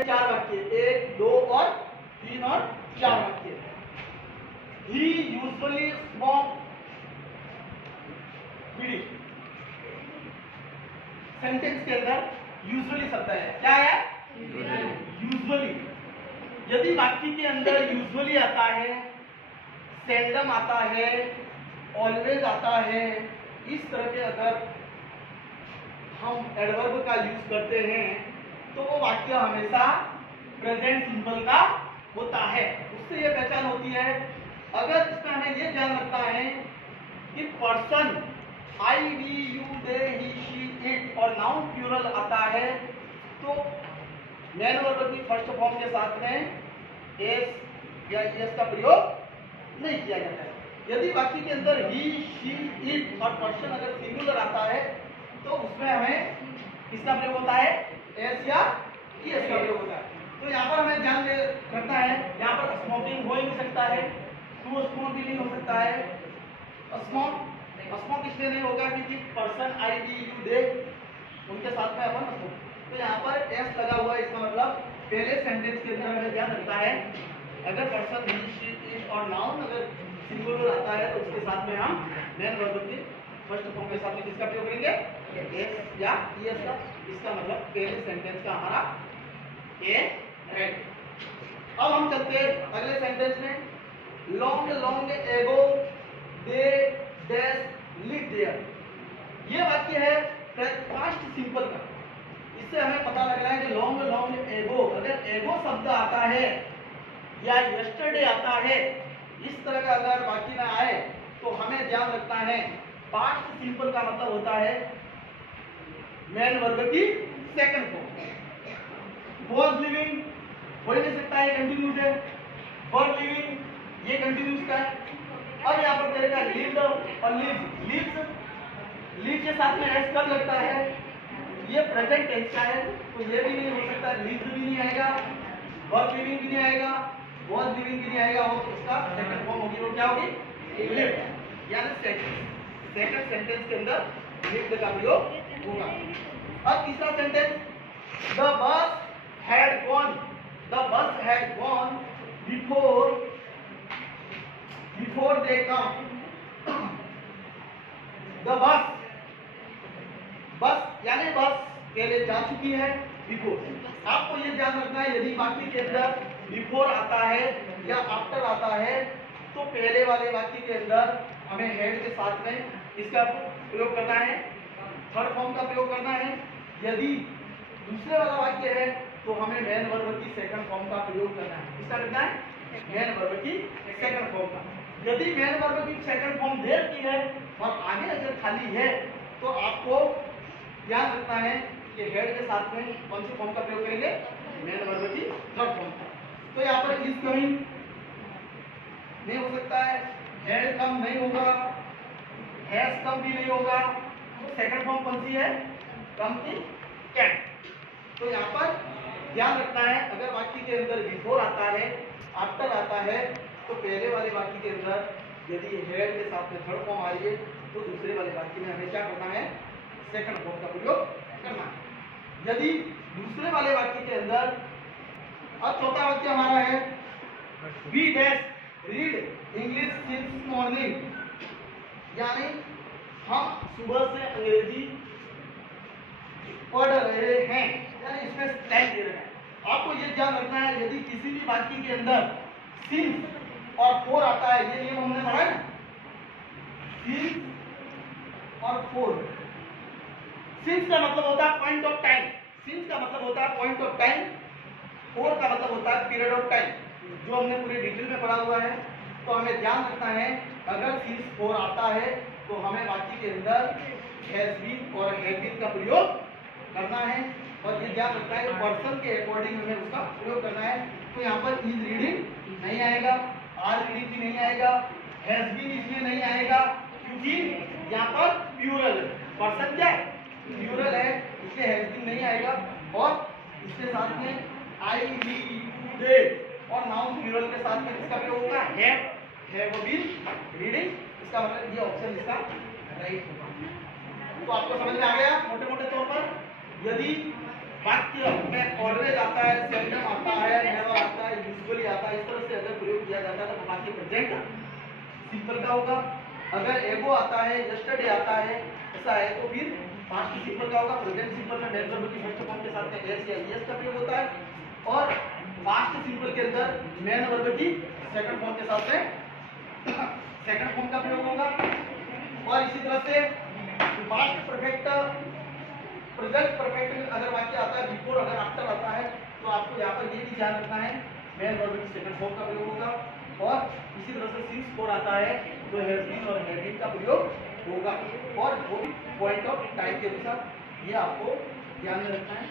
चार वाक्य, 1, 2 और 3 और 4 वाक्य। He usually smoke bidi. Sentence के अंदर यूजुअली शब्द है, क्या है? यूजुअली। यदि वाक्य के अंदर यूजुअली आता है, सेल्डम आता है, ऑलवेज आता है, इस तरह के अगर हम एडवर्ब का यूज करते हैं तो वो वाक्य हमेशा प्रेजेंट सिंपल का होता है। उससे ये पहचान होती है। अगर इसमें हमें ये ध्यान रखना है कि person I, we, you, they, he, she, it और नाउन प्लूरल आता है तो मेन वर्ब की फर्स्ट फॉर्म के साथ में एस या एस का प्रयोग नहीं किया जाता है। यदि वाक्य के अंदर ही, शी, इट और पर्सन अगर सिंगुलर आता है तो उसमें हमें किसका प्रयोग होता है? एस या एस का प्रयोग होता है। तो यहाँ पर हमें ध्यान रखना है, यहाँ पर स्मोकिंग हो ही नहीं सकता है, टू स्मोक भी नहीं हो सकता है। स्मोक इसलिए नहीं होगा क्योंकि पर्सन आई, वी, यू, दे उनके साथ में अपन स्मोक। तो यहाँ पर एस लगा हुआ है, इसका मतलब पहले सेंटेंस के अंदर हमें ध्यान रखना है अगर पर्सन ही, शी, इट और नाउन अगर सिंगुलर आता है तो उसके साथ में हम मेन वर्ब की फर्स्ट फॉर्म के साथ में किसका प्रयोग करेंगे? एस या एस का। इसका मतलब पहले सेंटेंस का हमारा ए राइट। अब हम चलते हैं अगले सेंटेंस में। Long long ago they dash live there. ये वाक्य है पास्ट सिंपल का। इससे हमें पता लग रहा है कि लॉन्ग लॉन्ग एगो, अगर एगो शब्द आता है या यस्टरडे आता है, इस तरह का अगर वाक्य में आए तो हमें ध्यान रखना है पास्ट सिंपल का मतलब होता है मेन वर्ब की सेकंड फॉर्म। वॉज लिविंग हो ही नहीं सकता है, कंटिन्यूस है। वर लिविंग ये कंटिन्यूस का है। अब यहाँ पर तेरे का लिव्ड और लिव्स के साथ में एस कब लगता है? ये प्रेजेंट टेंस का है तो ये भी नहीं हो सकता, लिव्ड भी नहीं आएगा, वर लिविंग भी नहीं आएगा, वॉज लिविंग भी नहीं आएगा। और इसका सेकंड फॉर्म होगी, वो क्या होगी? लिव्ड। यानी सेकंड सेंटेंस के अंदर लिव्ड का प्रयोग होगा। अब तीसरा sentence, the bus had gone before they come. The bus यानी बस पहले जा चुकी है, बिफोर। आपको ये ध्यान रखना है यदि वाक्य के अंदर बिफोर आता है या आफ्टर आता है तो पहले वाले वाक्य के अंदर हमें हेड के साथ में इसका प्रयोग करना है, थर्ड फॉर्म का प्रयोग करना है। यदि दूसरे वाला वाक्य है तो हमें मेन वर्ब की सेकंड फॉर्म का प्रयोग करना है। किसका करना है? मेन वर्ब की सेकंड फॉर्म का। यदि मेन वर्ब की सेकंड फॉर्म देर की है और आगे अगर खाली है तो आपको ध्यान रखना है कि हेड के साथ में कौन सी फॉर्म का प्रयोग करेंगे? मेन वर्ब की थर्ड फॉर्म का। तो यहाँ पर इज कमिंग नहीं हो सकता है, हेड कम नहीं होगा, हैज कम भी नहीं होगा। तो सेकंड फॉर्म कौन सी है? कम की कैन। तो यहाँ पर ध्यान रखना है अगर वाक्य के अंदर बिफोर आता है, आफ्टर आता है तो पहले वाले वाक्य के अंदर यदि हेड के साथ में थर्ड फॉर्म आ रही है तो दूसरे वाले वाक्य में हमें क्या करना है? सेकंड फॉर्म का प्रयोग करना है। यदि दूसरे वाले वाक्य के अंदर, अब चौथा वाक्य हमारा है we dash read English since morning. यानी हम सुबह से अंग्रेजी पढ़ रहे हैं, यानी इसमें टाइम दे रहे हैं। आपको ये ध्यान रखना है यदि किसी भी वाक्य के अंदर सिंस और फोर आता है, ये नियम हमने पढ़ा है ना, सिंस और फोर। सिंस का मतलब होता है पॉइंट ऑफ टाइम, सिंस का मतलब होता है पॉइंट ऑफ टाइम, फोर का मतलब होता है पीरियड ऑफ टाइम, जो हमने पूरे डिटेल में पढ़ा हुआ है। तो हमें ध्यान रखना है अगर सिंस फोर आता है तो हमें वाक्य के अंदर हैज बीन और हैव बीन का प्रयोग करना है। और ये ध्यान रखना है पर्सन के अकॉर्डिंग हमें उसका प्रयोग करना है। तो यहाँ पर इज रीडिंग नहीं आएगा, आर रीडिंग भी नहीं आएगा, हैज बीन इसलिए नहीं आएगा क्योंकि यहाँ पर प्लूरल है, पर्सन क्या है? प्लूरल है, इसलिए हैज बीन नहीं आएगा। और इसके साथ में आई, वी, यू, दे और नाउन प्लूरल के साथ में किसका प्रयोग होगा? Have been reading. इसका मतलब ये ऑप्शन इसका राइट होगा। तो आपको समझ में आ गया मोटे मोटे तौर पर। यदि वाक्य में ऑलवेज आता है, प्रेजेंट सिंपल का होगा। अगर एगो आता है, यस्टरडे आता है, ऐसा है तो फिर पास्ट सिंपल का होगा। प्रेजेंट सिंपल में मेन वर्ब की फर्स्ट फॉर्म के साथ में एस या ईएस का प्रयोग होता है, और पास्ट सिंपल के अंदर मेन वर्ब की सेकंड फॉर्म के साथ में सेकंड फॉर्म का प्रयोग होगा। और इसी तरह से पास्ट परफेक्ट, प्रेजेंट परफेक्ट में अगर वाक्य आता है बिफोर अगर आफ्टर आता है तो आपको यहाँ पर ये भी ध्यान रखना है मेन वर्ब की सेकंड फॉर्म का प्रयोग होगा। और इसी तरह से सिंस फोर आता है तो हैज बीन और हैड बीन का प्रयोग होगा। और वो पॉइंट ऑफ टाइम के अनुसार ये आपको ध्यान में रखना है।